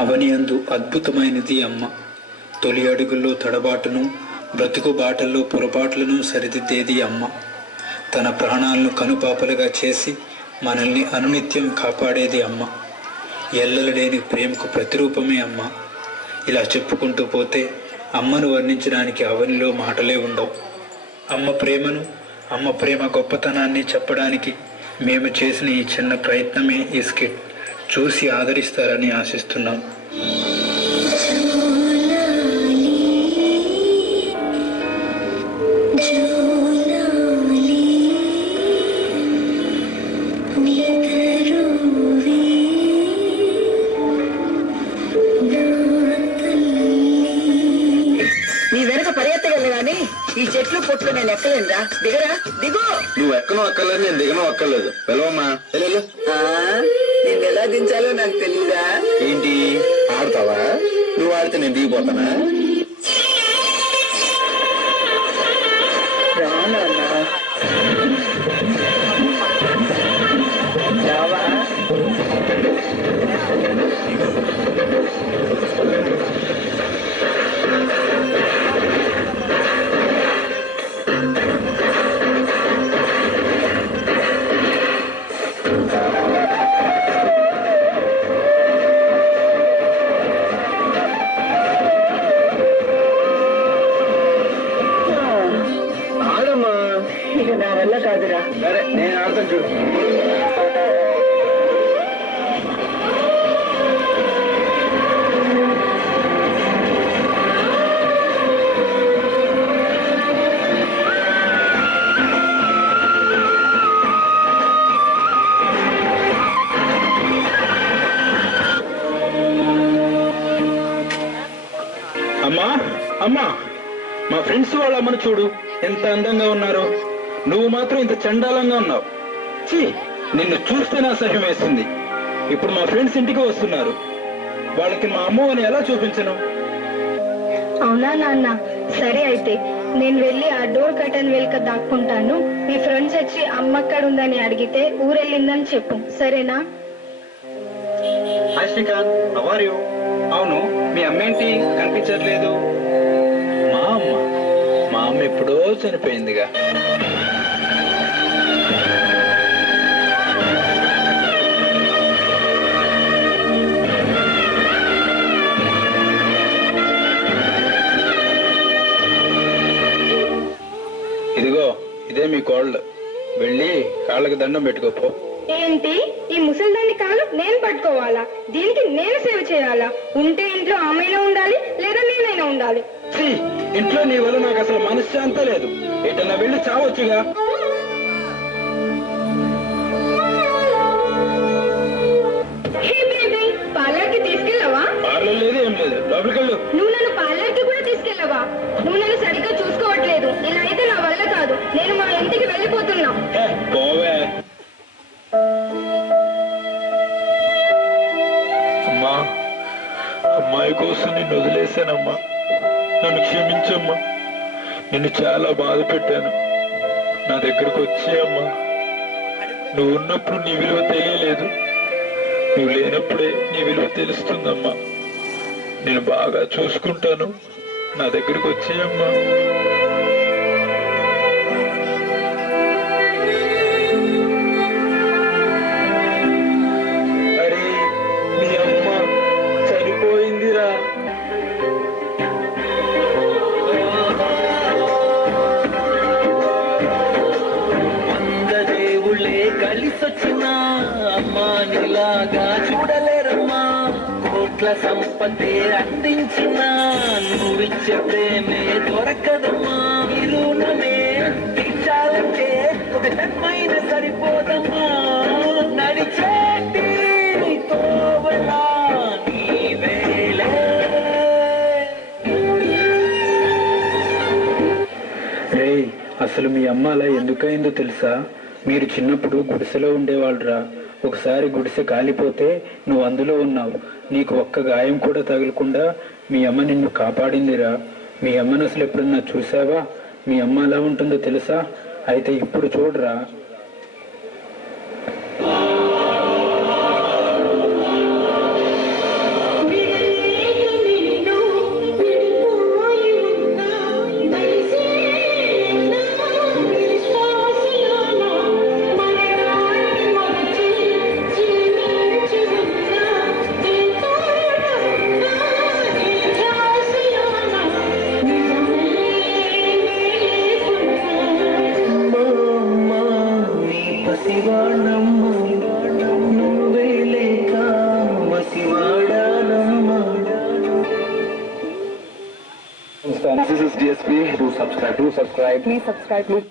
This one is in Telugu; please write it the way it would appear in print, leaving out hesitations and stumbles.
అవనియందు అద్భుతమైనది అమ్మ. తొలి అడుగుల్లో తడబాటును, బ్రతుకు బాటల్లో పొరపాట్లను సరిదిద్దేది అమ్మ. తన ప్రాణాలను కనుపాపలుగా చేసి మనల్ని అనునిత్యం కాపాడేది అమ్మ. ఎల్లలేని ప్రేమకు ప్రతిరూపమే అమ్మ. ఇలా చెప్పుకుంటూ పోతే అమ్మను వర్ణించడానికి అవనిలో మాటలే ఉండవు. అమ్మ ప్రేమను, అమ్మ ప్రేమ గొప్పతనాన్ని చెప్పడానికి మేము చేసిన ఈ చిన్న ప్రయత్నమే ఈ స్కిట్. చూసి ఆదరిస్తారని ఆశిస్తున్నాం. నీ వెనక పరిగెత్తగలను గాని ఈ చెట్లు పొట్లు నేను ఎక్కలేనురా. దిగరా, దిగు. నువ్వు ఎక్కనో అక్కర్లేదు, నేను దిగనో అక్కర్లేదు. పిలవమ్మా. నేను ఎలా దించాలో నాకు తెలీదా? ఏంటి ఆడతావా? నువ్వు ఆడితే నేను దిగిపోతానా? రానా రావా? ఇక నా వల్ల కాదురా. సరే నేను ఆడతాను చూడు. అమ్మా, అమ్మా, మా ఫ్రెండ్స్ వాళ్ళ అమ్మను చూడు, ఎంత అందంగా ఉన్నారో. నువ్వు మాత్రం ఇంత చండాలంగా ఉన్నావు. ఛీ, నిన్ను చూస్తేనే అసహ్యం వేస్తుంది. ఇప్పుడు మా ఫ్రెండ్స్ ఇంటికి వస్తున్నారు. వాళ్ళకి మా అమ్మ అని ఎలా చూపించను? అవునా నాన్న? సరే అయితే నేను వెళ్ళి ఆ డోర్ కర్టన్ వెనుక దాక్కుంటాను. మీ ఫ్రెండ్స్ వచ్చి అమ్మ అక్కడ ఉందని అడిగితే ఊరెళ్ళిందని చెప్పు, సరేనా? Hi Srikanth, how are you? అవును, మీ అమ్మ ఏంటి కనిపించట్లేదు? మా అమ్మ ఎప్పుడో చనిపోయిందిగా. ఇదిగో, ఇదే మీ కోళ్ళు. వెళ్ళి కాళ్ళకి దండం పెట్టుకోపో. ఏంటి, ఈ ముసలిదాన్ని కాలు నేను పట్టుకోవాలా? దీనికి నేను సేవ చేయాలా? ఉంటే ఇంట్లో ఆమెనా ఉండాలి, లేదా నేనైనా ఉండాలి. ఇంట్లో నీ వల్ల నాకు అసలు మనశ్శాంతి లేదు. ఎటన్నా వెళ్ళి చావచ్చుగా. పార్లర్కి తీసుకెళ్ళవా? పార్లర్ లేదు, ఏం లేదు. లోపలికి వెళ్ళు. నువ్వు నన్ను పార్లర్కి కూడా తీసుకెళ్ళవా? నువ్వు నన్ను సరిగ్గా చూసుకోవట్లేదు. ఇలా అయితే నా వల్ల కాదు. నేను మా ఇంటికి వెళ్ళిపోతున్నా. పోవే. అమ్మా, అమ్మాయి కోసం నిన్ను వదిలేశానమ్మా. నన్ను క్షమించమ్మా. నిన్ను చాలా బాధ పెట్టాను. నా దగ్గరకు వచ్చేయమ్మా. నువ్వు ఉన్నప్పుడు నీ విలువ తెలియలేదు. నువ్వు లేనప్పుడే నీ విలువ తెలుస్తుందమ్మా. నేను బాగా చూసుకుంటాను. నా దగ్గరకు వచ్చేయమ్మా. అరే, మీ అమ్మ చనిపోయిందిరా. దేవుళ్ళే కలిసొచ్చినా అమ్మా నీలాగా చూడలేరమ్మా. కోట్ల సంపదే అందించిన నువ్విచ్చే ప్రేమే దొరకదమ్మా. ఈ రుణమే తీర్చాలంటే ఒక జన్మైన సరిపోదమ్మా. నడిచేటి తోవలా నీవేలే. అసలు మీ అమ్మ అలా ఎందుకైందో తెలుసా? మీరు చిన్నప్పుడు గుడిసెలో ఉండేవాళ్ళరా. ఒకసారి గుడిసె కాలిపోతే నువ్వు అందులో ఉన్నావు. నీకు ఒక్క గాయం కూడా తగలకుండా మీ అమ్మ నిన్ను కాపాడిందిరా. మీ అమ్మను అసలు ఎప్పుడన్నా చూసావా? మీ అమ్మ ఎలా ఉంటుందో తెలుసా? అయితే ఇప్పుడు చూడరా. మీ subscribe. Do subscribe. Please subscribe. Please.